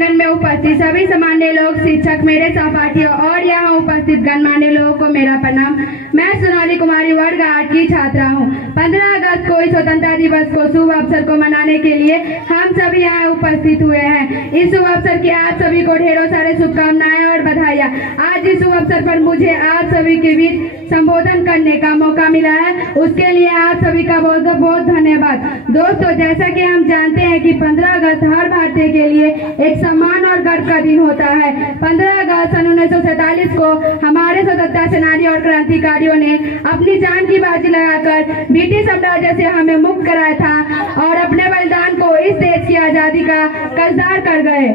प्रांगण में उपस्थित सभी सम्मान्य लोग, शिक्षक, मेरे सहपाठियों और यहाँ उपस्थित गणमान्य लोगों को मेरा प्रणाम। मैं सोनाली कुमारी वर्ग 8 की छात्रा हूँ। 15 अगस्त को इस स्वतंत्रता दिवस को शुभ अवसर को मनाने के लिए हम सभी यहाँ उपस्थित हुए हैं। इस शुभ अवसर की आप सभी को ढेरों सारे शुभकामनाएं और बधाइयाँ। आज इस शुभ अवसर पर मुझे आप सभी के बीच संबोधन करने का मौका मिला है, उसके लिए आप सभी का बहुत बहुत धन्यवाद। दोस्तों, जैसा कि हम जानते हैं कि 15 अगस्त हर भारतीय के लिए एक सम्मान और गर्व का दिन होता है। 15 अगस्त सन 1947 को हमारे स्वतंत्रता सेनानी और क्रांतिकारियों ने अपनी जान की बाजी लगाकर ब्रिटिश साम्राज्य से हमें मुक्त कराया था और अपने बलिदान को इस देश की आजादी का कर्जदार कर गए।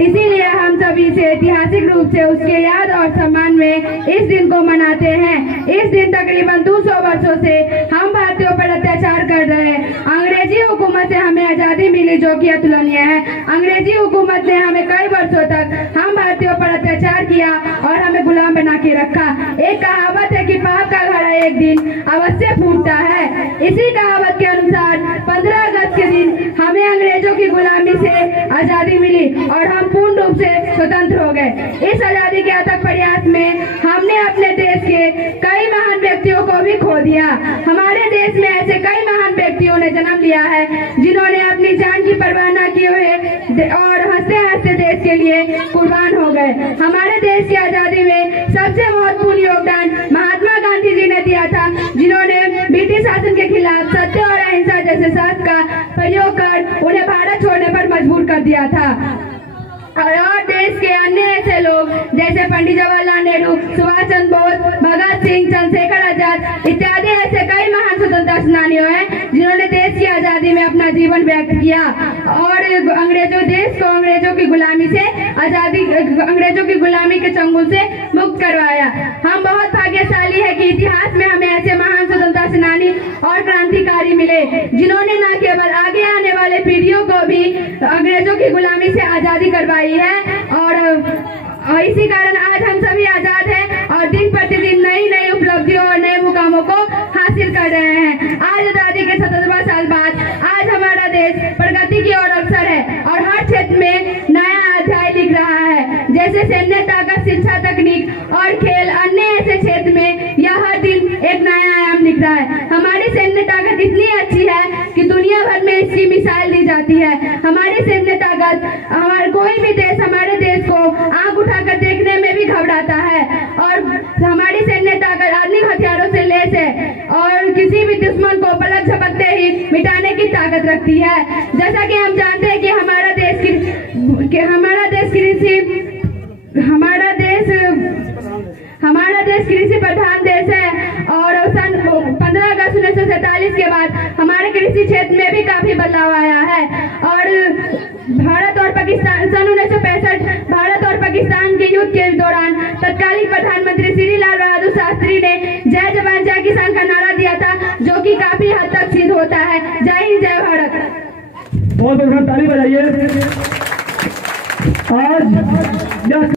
इसीलिए हम सभी से ऐतिहासिक रूप से उसके याद और सम्मान में इस दिन को मनाते हैं। इस दिन तकरीबन 200 वर्षों से हम भारतीयों पर अत्याचार कर रहे हैं। अंग्रेजी हुकूमत से हमें आजादी मिली जो कि अतुलनीय है। अंग्रेजी हुकूमत ने हमें कई वर्षों तक हम भारतीयों पर अत्याचार किया और हमें गुलाम बना के रखा। एक कहावत है कि पाप का घड़ा एक दिन अवश्य फूटता है। इसी कहावत के अनुसार 15 अगस्त के दिन हमें अंग्रेजों की गुलामी से आजादी मिली और हम पूर्ण रूप से स्वतंत्र हो गए। इस आजादी के अथक प्रयास में हमने अपने देश के कई महान व्यक्तियों को भी खो दिया। हमारे देश में ऐसे कई महान व्यक्तियों ने जन्म लिया है जिन्होंने अपनी जान की परवाह न किए हुए और हंसते हंसते देश के लिए कुर्बान हो गए। हमारे देश की आजादी में सबसे महत्वपूर्ण योगदान महात्मा गांधी जी ने दिया था, जिन्होंने ब्रिटिश शासन के खिलाफ सत्य और अहिंसा जैसे शस्त्र का प्रयोग कर उन्हें भारत छोड़ने पर मजबूर कर दिया था। और देश के अन्य ऐसे लोग जैसे पंडित जवाहरलाल नेहरू, सुभाष चंद्र बोस, भगत सिंह, चंद्रशेखर आजाद इत्यादि ऐसे कई महान स्वतंत्रता सेनानियों हैं जिन्होंने देश की आजादी में अपना जीवन व्यक्त किया और अंग्रेजों की गुलामी से अंग्रेजों की गुलामी के चंगुल से मुक्त करवाया। हम बहुत भाग्यशाली है कि इतिहास में हमें ऐसे महान स्वतंत्रता सेनानी और क्रांतिकारी मिले जिन्होंने न केवल आगे आने वाले पीढ़ियों को भी अंग्रेजों की गुलामी से आजादी करवाई है और इसी कारण आज हम सभी आजाद हैं और दिन प्रतिदिन नई नई उपलब्धियों और नए मुकामों को हासिल कर रहे हैं। आज आजादी के 77 साल बाद आज हमारा देश प्रगति की ओर अग्रसर है और हर क्षेत्र में नया अध्याय लिख रहा है, जैसे सैन्य ताकत, शिक्षा, तकनीक और खेल। अन्य ऐसे क्षेत्र में यह हर दिन एक नया आयाम लिख रहा है। हमारी सैन्य ताकत इतनी अच्छी है कि दुनिया भर में इसकी मिसाल दी जाती है। हमारी सैन्य ताकत कोई भी देश हमारे देश को आंख उठाकर देखने में भी घबराता है और हमारी सैन्य ताकत आधुनिक हथियारों से लैस है और किसी भी दुश्मन को पलक झपकते ही मिटाने की ताकत रखती है। जैसा कि हम जानते हैं कि हमारा देश कृषि प्रधान देश है और सन 15 अगस्त 1947 के बाद हमारे कृषि क्षेत्र में भी काफी बदलाव आया है और भारत और पाकिस्तान सन 1965 भारत और पाकिस्तान के युद्ध के दौरान तत्कालीन प्रधानमंत्री श्री लाल बहादुर शास्त्री ने जय जवान जय किसान का नारा दिया था, जो कि काफी हद तक सिद्ध होता है। जय हिंद, जय भारत। बहुत बहुत ताली बजाइए। आज